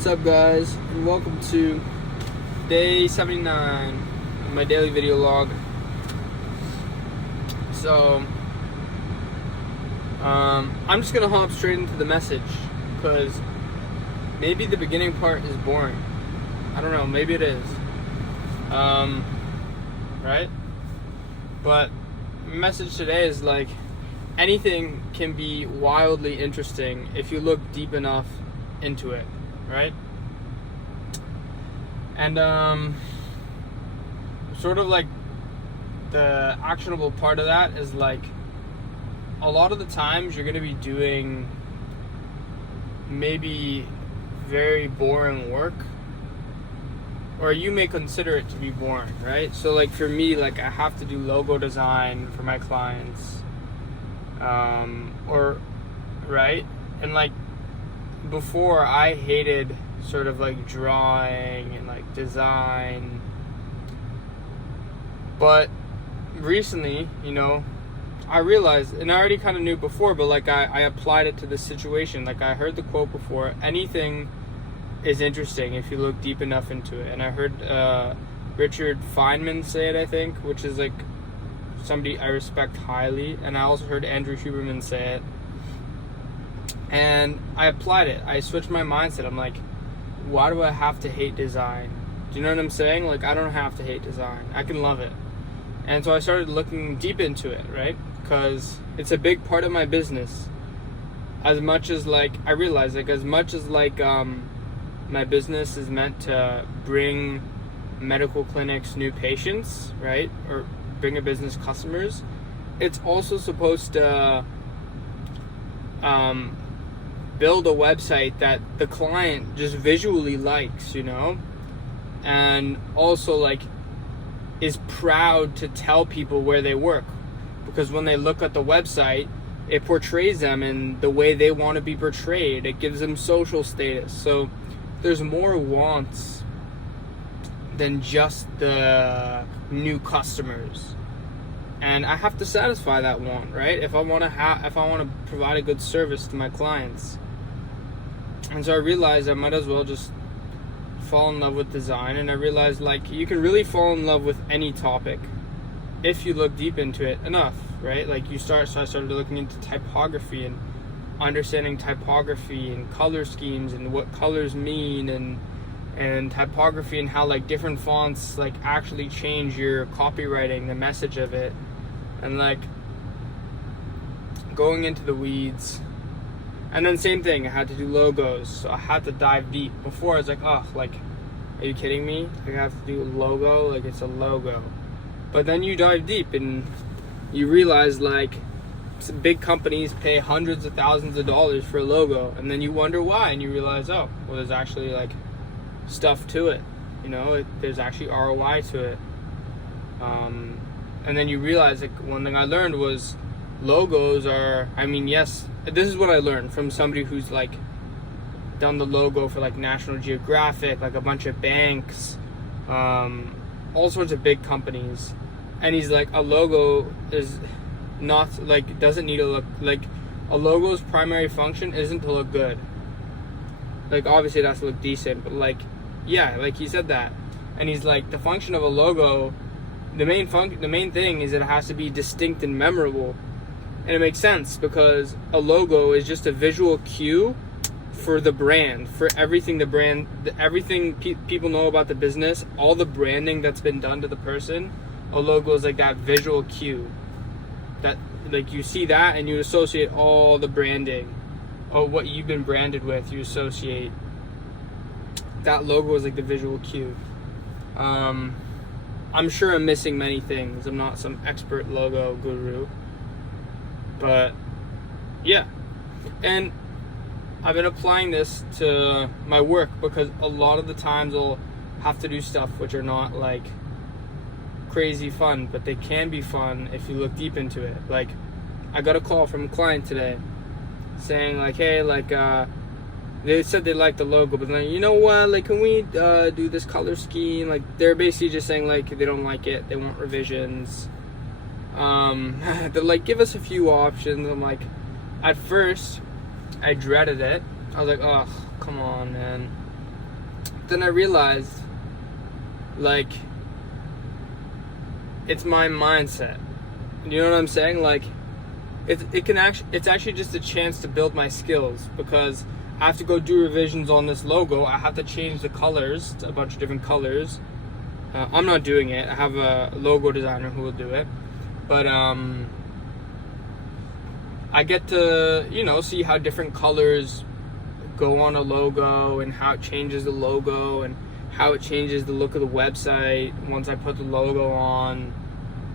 What's up, guys, and welcome to day 79 of my daily video log. So I'm just gonna hop straight into the message because maybe the beginning part is boring. I don't know, maybe it is, right? But the message today is like anything can be wildly interesting if you look deep enough into it, right? And sort of like the actionable part of that is like a lot of the times you're going to be doing maybe very boring work, or you may consider it to be boring, right? So like for me, like I have to do logo design for my clients, or right, and like before I hated sort of like drawing and like design, but recently, I realized, and I already kind of knew before, but like I applied it to this situation. Like I heard the quote before, anything is interesting if you look deep enough into it. And I heard Richard Feynman say it, I think, which is like somebody I respect highly. And I also heard Andrew Huberman say it. And I applied it. I switched my mindset. I'm like, why do I have to hate design? Do you know what I'm saying? Like, I don't have to hate design. I can love it. And so I started looking deep into it, right? Because it's a big part of my business. As much as like, I realized like as much as like my business is meant to bring medical clinics new patients, right? Or bring a business customers, it's also supposed to build a website that the client just visually likes, and also like is proud to tell people where they work, because when they look at the website, it portrays them in the way they want to be portrayed. It gives them social status. So there's more wants than just the new customers, and I have to satisfy that want, right? If I want to provide a good service to my clients. And so I realized I might as well just fall in love with design. And I realized like you can really fall in love with any topic if you look deep into it enough, right? Like so I started looking into typography and understanding typography and color schemes and what colors mean, and typography and how like different fonts like actually change your copywriting, the message of it, and like going into the weeds. And then same thing, I had to do logos, so I had to dive deep. Before I was like, oh, like, are you kidding me? Like, I have to do a logo, like it's a logo. But then you dive deep and you realize like some big companies pay hundreds of thousands of dollars for a logo, and then you wonder why, and you realize, oh, well, there's actually like stuff to it, there's actually ROI to it. And then you realize like one thing I learned was logos are, yes, this is what I learned from somebody who's like done the logo for like National Geographic, like a bunch of banks, all sorts of big companies. And he's like, a logo is not like, doesn't need to look like, a logo's primary function isn't to look good. Like obviously it has to look decent, but like, yeah, like he said that. And he's like, the function of a logo, the main thing is it has to be distinct and memorable. And it makes sense because a logo is just a visual cue for the brand, for everything people know about the business, all the branding that's been done to the person. A logo is like that visual cue that like you see that and you associate all the branding or what you've been branded with, you associate. That logo is like the visual cue. I'm sure I'm missing many things. I'm not some expert logo guru. But yeah, and I've been applying this to my work because a lot of the times I'll have to do stuff which are not like crazy fun, but they can be fun if you look deep into it. Like I got a call from a client today saying like, hey, like they said they liked the logo, but then you know what, like can we do this color scheme? Like they're basically just saying like they don't like it, they want revisions. They're like, give us a few options. I'm like, at first I dreaded it. I was like, oh, come on, man. then I realized, like, it's my mindset. You know what I'm saying? Like, it's actually just a chance to build my skills, because I have to go do revisions on this logo. I have to change the colors to a bunch of different colors. I'm not doing it. I have a logo designer who will do it. But I get to, see how different colors go on a logo, and how it changes the logo, and how it changes the look of the website once I put the logo on,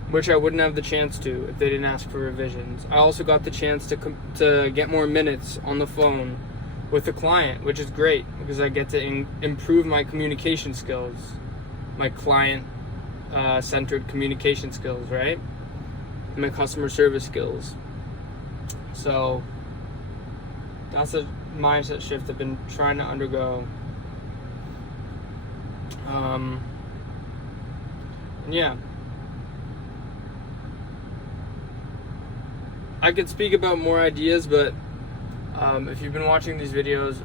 which I wouldn't have the chance to if they didn't ask for revisions. I also got the chance to get more minutes on the phone with the client, which is great, because I get to improve my communication skills, my client centered communication skills, right? And my customer service skills. So that's a mindset shift I've been trying to undergo. And yeah, I could speak about more ideas, but if you've been watching these videos,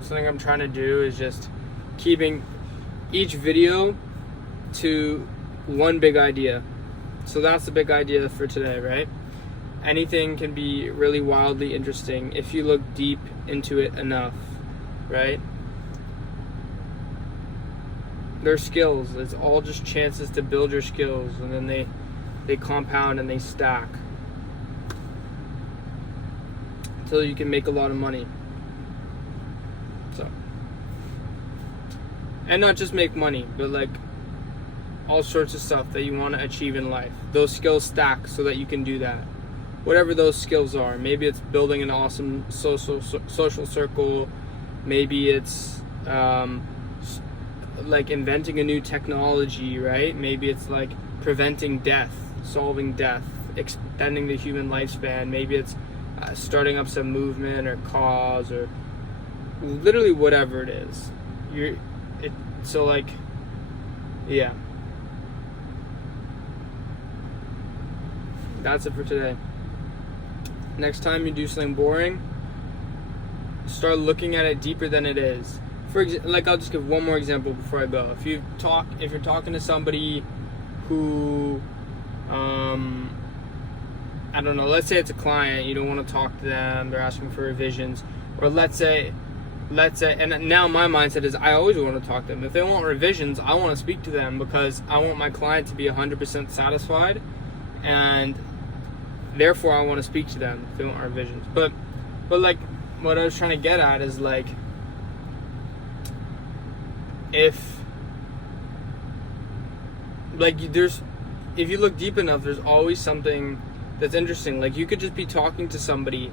something I'm trying to do is just keeping each video to one big idea. So that's the big idea for today, right? Anything can be really wildly interesting if you look deep into it enough, right? They're skills. It's all just chances to build your skills, and then they compound and they stack until you can make a lot of money. So, and not just make money, but like all sorts of stuff that you want to achieve in life. Those skills stack so that you can do that. Whatever those skills are. Maybe it's building an awesome social circle. Maybe it's like inventing a new technology, right? Maybe it's like preventing death, solving death, extending the human lifespan. Maybe it's starting up some movement or cause, or literally whatever it is. So like, yeah. That's it for today. Next time you do something boring, start looking at it deeper than it is. For example, like, I'll just give one more example before I go. If you're talking to somebody who, I don't know, let's say it's a client, you don't want to talk to them, they're asking for revisions, or let's say, and now my mindset is I always want to talk to them. If they want revisions, I want to speak to them, because I want my client to be 100% satisfied, and therefore I want to speak to them if they want revisions. But like, what I was trying to get at is, like, if you look deep enough, there's always something that's interesting. Like, you could just be talking to somebody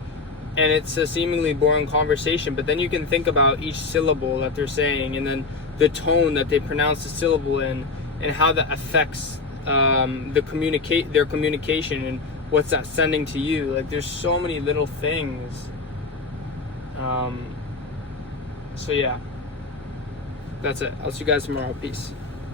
and it's a seemingly boring conversation, but then you can think about each syllable that they're saying, and then the tone that they pronounce the syllable in, and how that affects their communication, and what's that sending to you. Like, there's so many little things. So yeah, that's it. I'll see you guys tomorrow. Peace.